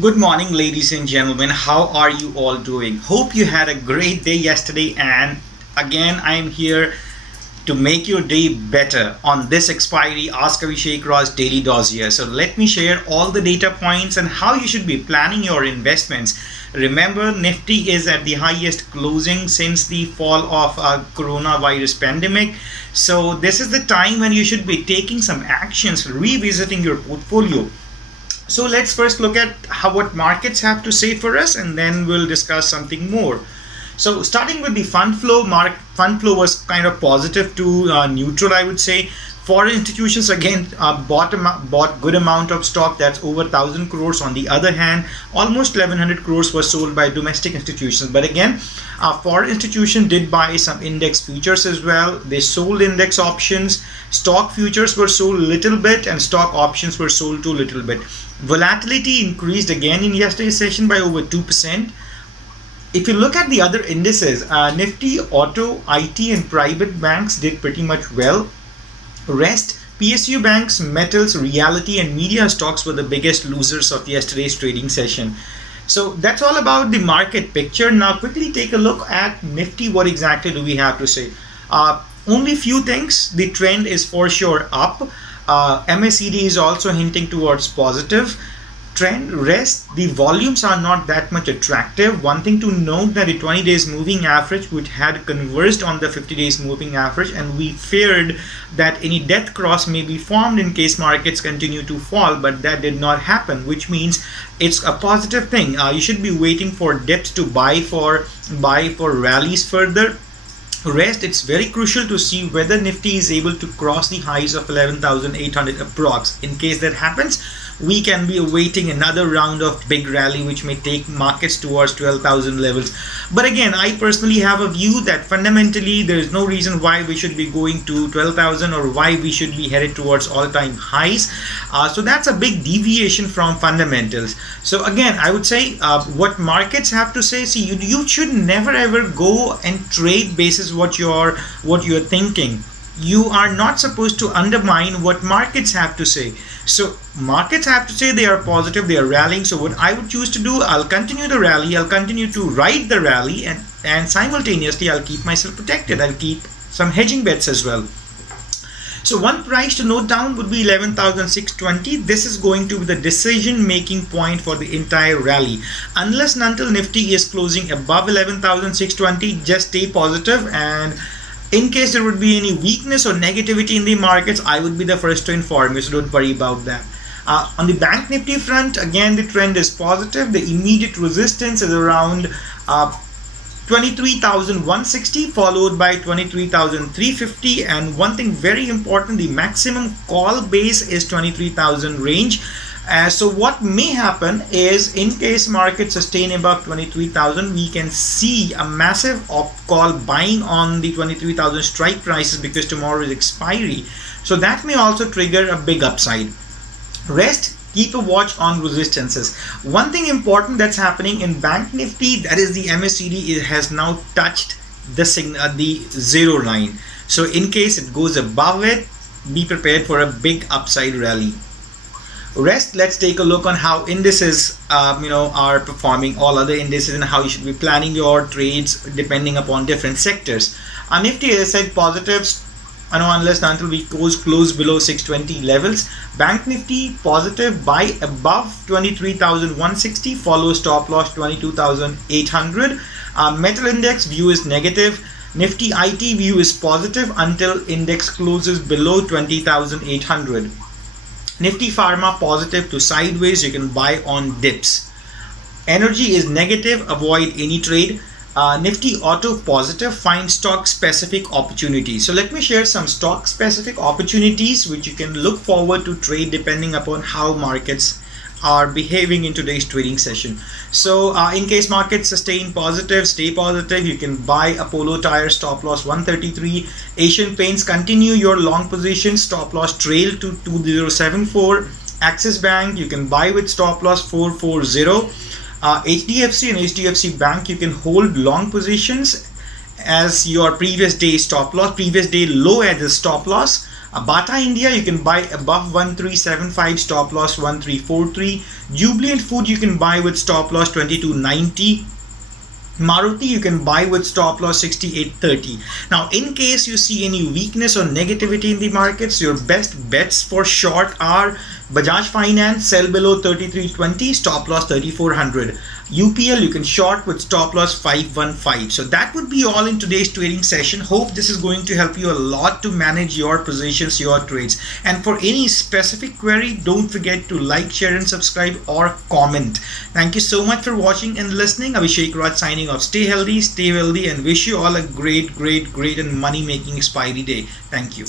Good morning, ladies and gentlemen. How are you all doing? Hope you had a great day yesterday, and again, I am here to make your day better on this Expiry Ask Abhishekraj daily dossier. So, let me share all the data points and how you should be planning your investments. Remember, Nifty is at the highest closing since the fall of coronavirus pandemic. So, this is the time when you should be taking some actions, revisiting your portfolio. So let's first look at what markets have to say for us, and then we'll discuss something more. So starting with the fund flow, fund flow was kind of positive to neutral, I would say. Foreign institutions again bought good amount of stock, that's over 1,000 crores. On the other hand, almost 1,100 crores was sold by domestic institutions. But again, foreign institution did buy some index futures as well. They sold index options. Stock futures were sold a little bit, and stock options were sold to a little bit. Volatility increased again in yesterday's session by over 2%. If you look at the other indices, Nifty, Auto, IT and private banks did pretty much well. Rest, PSU banks, metals, reality and media stocks were the biggest losers of yesterday's trading session. So that's all about the market picture. Now quickly take a look at Nifty. What exactly do we have to say? Only few things. The trend is for sure up. MACD is also hinting towards positive trend. Rest, the volumes are not that much attractive. One thing to note that the 20 days moving average, which had converged on the 50 days moving average, and we feared that any death cross may be formed in case markets continue to fall, but that did not happen, which means it's a positive thing. You should be waiting for dips to buy for rallies further. Rest, it's very crucial to see whether Nifty is able to cross the highs of 11,800 approx. In case that happens, we can be awaiting another round of big rally which may take markets towards 12,000 levels. But again, I personally have a view that fundamentally there is no reason why we should be going to 12,000 or why we should be headed towards all-time highs. So that's a big deviation from fundamentals. So again, I would say what markets have to say, see, you should never ever go and trade basis what you're thinking. You are not supposed to undermine what markets have to say. So markets have to say they are positive, they are rallying. So what I would choose to do, I'll continue the rally, I'll continue to ride the rally, and simultaneously I'll keep myself protected. I'll keep some hedging bets as well. So one price to note down would be 11,620. This is going to be the decision making point for the entire rally. Unless and until Nifty is closing above 11,620, just stay positive, and in case there would be any weakness or negativity in the markets, I would be the first to inform you, so don't worry about that. On the Banknifty front, again, the trend is positive. The immediate resistance is around 23,160, followed by 23,350, and one thing very important, the maximum call base is 23,000 range. So what may happen is, in case markets sustain above 23,000, we can see a massive call buying on the 23,000 strike prices, because tomorrow is expiry. So that may also trigger a big upside. Rest, keep a watch on resistances. One thing important that's happening in Bank Nifty, that is the MACD, it has now touched the zero line. So in case it goes above it, be prepared for a big upside rally. Rest, let's take a look on how indices are performing, all other indices, and how you should be planning your trades depending upon different sectors. Nifty, as I said, positives, unless until we close below 620 levels. Bank Nifty positive, buy above 23,160, follow stop loss 22,800. Metal index view is negative. Nifty IT view is positive until index closes below 20,800. Nifty Pharma positive to sideways, you can buy on dips. Energy is negative, avoid any trade. Nifty Auto positive, find stock specific opportunities. So let me share some stock specific opportunities which you can look forward to trade depending upon how markets are behaving in today's trading session. So in case markets sustain positive, stay positive, you can buy Apollo Tyre, stop loss 133. Asianpaints, continue your long position, stop loss trail to 2074. Axisbank, you can buy with stop loss 440. HDFC and HDFCBANK, you can hold long positions as your previous day stop loss, previous day low as a stop loss. Bataindia you can buy above 1375, stop loss 1343. Jublfood you can buy with stop loss 2290. Maruti you can buy with stop loss 6830. Now in case you see any weakness or negativity in the markets, your best bets for short are Bajaj Finance, sell below 3320, stop loss 3400. UPL you can short with stop loss 515. So that would be all in today's trading session. Hope this is going to help you a lot to manage your positions, your trades. And for any specific query, don't forget to like, share and subscribe or comment. Thank you so much for watching and listening. Abhishekraj signing off. Stay healthy, stay wealthy, and wish you all a great and money making expiry day. Thank you.